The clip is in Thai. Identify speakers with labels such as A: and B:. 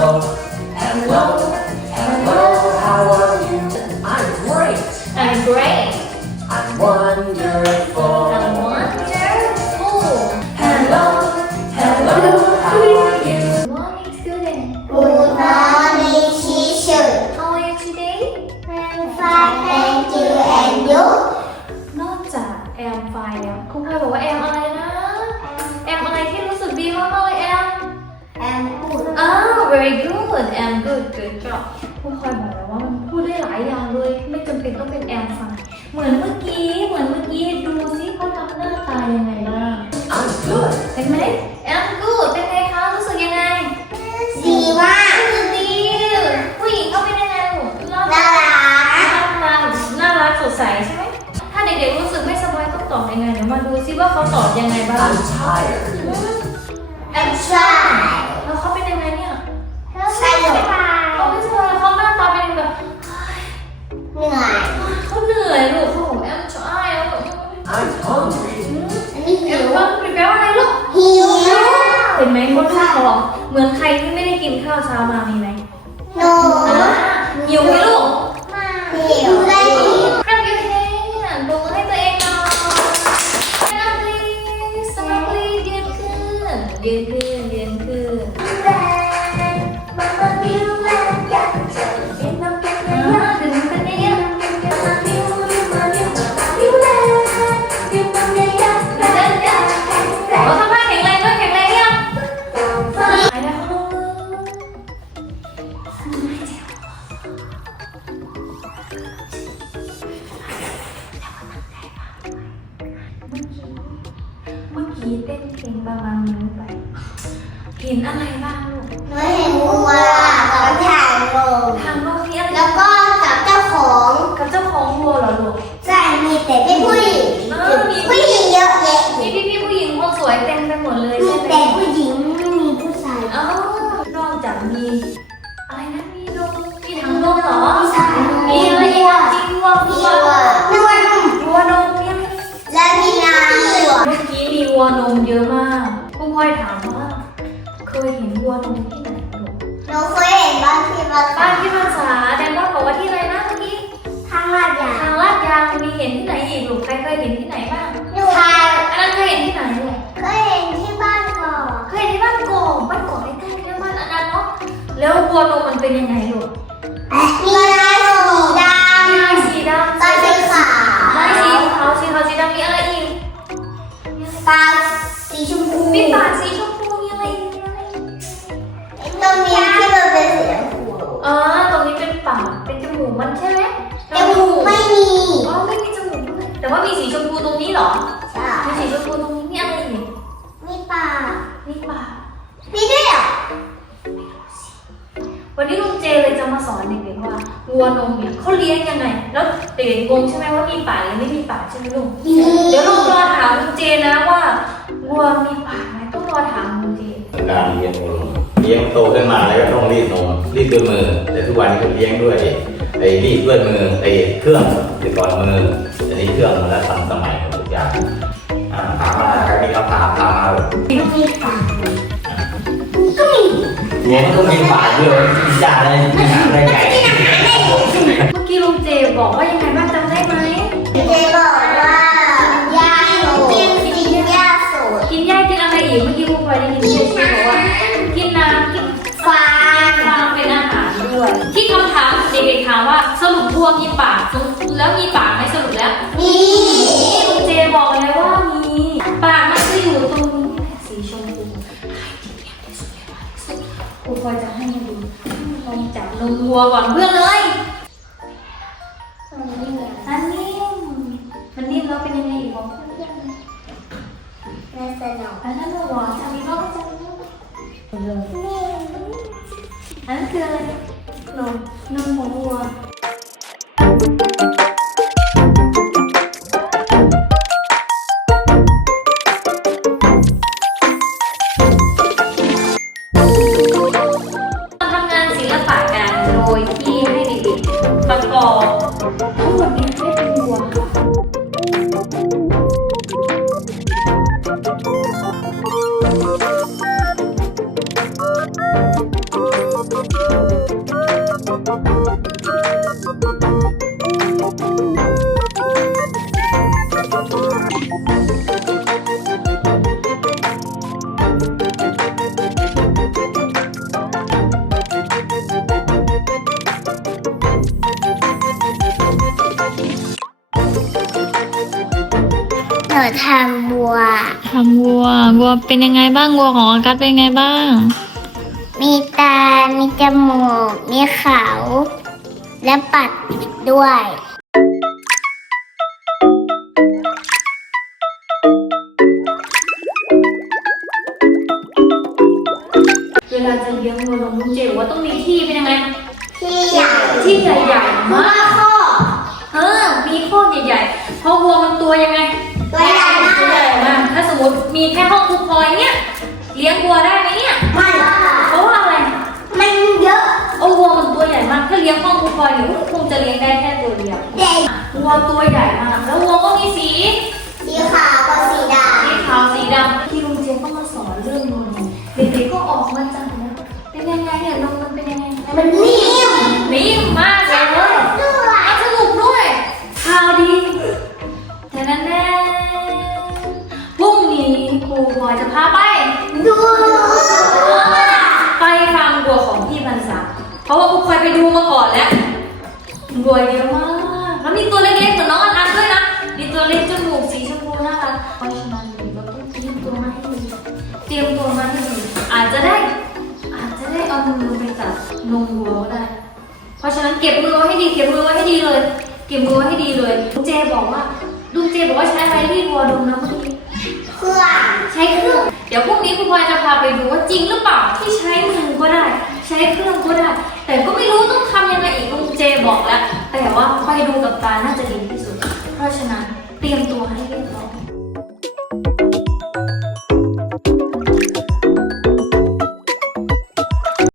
A: hello, hello.
B: Very good am good good job ครูพลอยบอกแล้วว่ามันพูดได้หลายอย่างเลย ไม่จำเป็นต้องเป็นแอมไฟเหมือนเมื่อกี้ เหมือนเมื่อกี้ ดูซิเขาทำหน้าตายังไงบ้าง
A: I'm good.
B: เห็นไหม am good เป็นไงคะ รู้สึกยังไง
C: ดีมาก
B: รู้สึกดี ผู้หญิงเขาเป็นยังไงลูกน่า
C: น่า
B: รัก
C: รัก
B: น่ารักน่ารักสดใสใช่ไหม ถ้าเด็กๆรู้สึกไม่สบายต้องตอบยังไงเดี๋ยวมาดูซิว่าเขาตอบยังไงบ้าง
A: I'm tired.
B: เห็นไหมคนที่บอกเหมือนใครที่ไม่ได้กินข้าวเช้ามามีไหม
C: หนู
B: อ่าหิวไหมลูก
C: หิวได้หิว
B: ครับยูเฮนดูมือให้ตัวเองหน่อยสนับลีสนับลียืนขึ้นยืนขึ้นยืน
C: กี้
B: เต้นเพลงบางบางนี้ไป เห็นอะไรบ้างลูก
C: หนูเห็นวัวกับถ่ายลง
B: ทางโลกที่อะไร
C: แล้วก็กับเจ้าของ
B: กับเจ้าของวัวเหรอลูก
C: ใช่มีแต่เป็นผู้หญิง
B: เออมี
C: ผู้หญิงเยอะแยะ
B: มีพี่พี่ๆผู้หญิงคนสวยเต็มไปหมดเลย
C: มี
B: ใช่ไหม
C: แต่ผู้หญิงไม่มีผู้ชาย
B: เอ้านอกจากมีอะไรนะมีนมมีถังนมเหรอมีอะไรอีกอะจริงวัว
C: มี
B: วัว ยเห็นวัวนมที่ไหนลูก
C: หนูเคยเห็นบ้านที่บ้าน
B: บ้านที่ภาษาแดนว่าบอกว่าที่อะไรนะเมื่อกี้
C: ทางลาดยา
B: ทางลาดยางมีเห็นที่ไหนอีกลูกใครเคยเห็นที่ไหนบ้าง
C: หนูทาง
B: อันนั้นเคยเห็นที่ไหนลูก
C: เคยเห็นที่บ้านก่อน
B: เคยเห็นที่บ้านโกงบ้านโกงใกล้ๆกันบ้านอันนั้นเนาะแล้ววัวนมมันเป็นยังไงลูก
C: มีลาย
B: สีชมพูตรงนี้เหรอ
C: ใช่
B: มีสีชมพูตรงนี้มีอะไรอีก
C: มีปาก
B: มีปาก
C: มีด้วยเหรอ
B: วันนี้ลุงเจเลยจะมาสอนเด็กๆว่าวัวนมเนี่ยเขาเลี้ยงยังไง แล้วเด็กๆงงใช่ไหมว่ามีปากหรือไม่มีปากใช่ไหมลุง
C: มี
B: เดี๋ยวลุงรอถามลุงเจนะว่าวัวมีปากไหมต้องรอถามลุงเจ
D: การเลี้ยงนมเลี้ยงโตขึ้นมาแล้วก็ต้องรีดนมรีดด้วยมือ แต่ทุกวันนี้ก็เลี้ยงด้วยไอ้รีดด้วยมือไอ้เครื่องแต่ก่อนมือแต่ นี้เครื่องมันแล้วทันสมัยทุกอย่างอ่าถามมาใครมีคำถามถามมาเลย
C: มีปากก็มี
D: เลี้ยงก็มีฝาด้วยพิซซ่าได้มีหางได้ใหญ่
B: เมื่อกี้ลุงเจบอกว่ายังไงบ้างจำได้ไหม
C: เจบอกว่าย่าหนูกินสีย่าสูตร
B: กินหญ้ากินอะไรอีกเมื่อกี้ครูพลอยได้ยินเจชื่อบอกว่ากินน้ำกิน
C: ฟาง
B: ฟางเป็นอาหารด้วย ที่คำถามเด็กๆถามว่าสรุปวัวมีปากแล้วมีปาก รูพลอยจะให้ดูลองจับนมวัวก่อนเพื่อนเลยมันนิ่งอะมันนี้มันนิ่มแล้วเป็นยังไงอีกบอกเพื่อนๆ
C: น่าสนุก
B: อันนั้นเราหวานจังมีรอบจังเลยอันนั้นคืออะไรนมนมวัว เนู
C: ทำบัว
B: ทำวัววัวเป็นยังไงบ้างวัวของออกัสเป็นยังไงบ้าง
C: มีตา มีจมูก มีเขา และปัดด้วย
B: เวลาจะเลี้ยงวัวน้องลุงเจบอกว่าต้องมีที่เป็นยังไง
C: ที่ใหญ่
B: ที่ใหญ่ๆ
C: มามา
B: ก
C: ข้อ
B: เออมีข้อใหญ่ๆเพราะวัวมันตัวยังไง
C: ตัวใหญ่มาก
B: ตัวใหญ่มากถ้าสมมติมีแค่ห้องคุกพลอยเนี่ยเลี้ยงวัวได้ไหมเนี่ย
C: มัน
B: เพราะว่าอะไร
C: มันเยอะ
B: โอ้วัวมันตัวใหญ่มากถ้าเลี้ยงห้องคุกพลอยเนี่ยคงจะเลี้ยงได้แค่ตัวเดียว
C: เด็ก
B: วัวตัวใหญ่มากแล้ววัวก็มีสี
C: สี
B: ราะ
C: ว่า
B: ครูพลอยไป
C: ดู
B: มาก่อนแล้ววัวเยอะมาก แล้วมีตัวเล็กๆเหมือนน้องอันอันด้วยนะ มีตัวเล็กจมูกสีชมพูน่ารักเพราะฉะนั้นเราต้องเตรียมตัวมาให้ดีเตรียมตัวมาให้ดีอาจจะได้ อาจจะได้เอามือไปจับนมวัวก็ได้ เพราะฉะนั้นเก็บมือไว้ให้ดี เก็บมือไว้ให้ดีเลย เก็บมือไว้ให้ดีเลยลุงเจบอกว่าลุงเจบอกว่าใช้อะไรรีดวัวดมน้ำมัน
C: เครื่อง
B: ใช้เครื่อง เดี๋ยวพรุ่งนี้คุณพลอยจะพาไปดูว่าจริงหรือเปล่าที่ใช้มือก็ได้ ใช้เครื่องก็ได้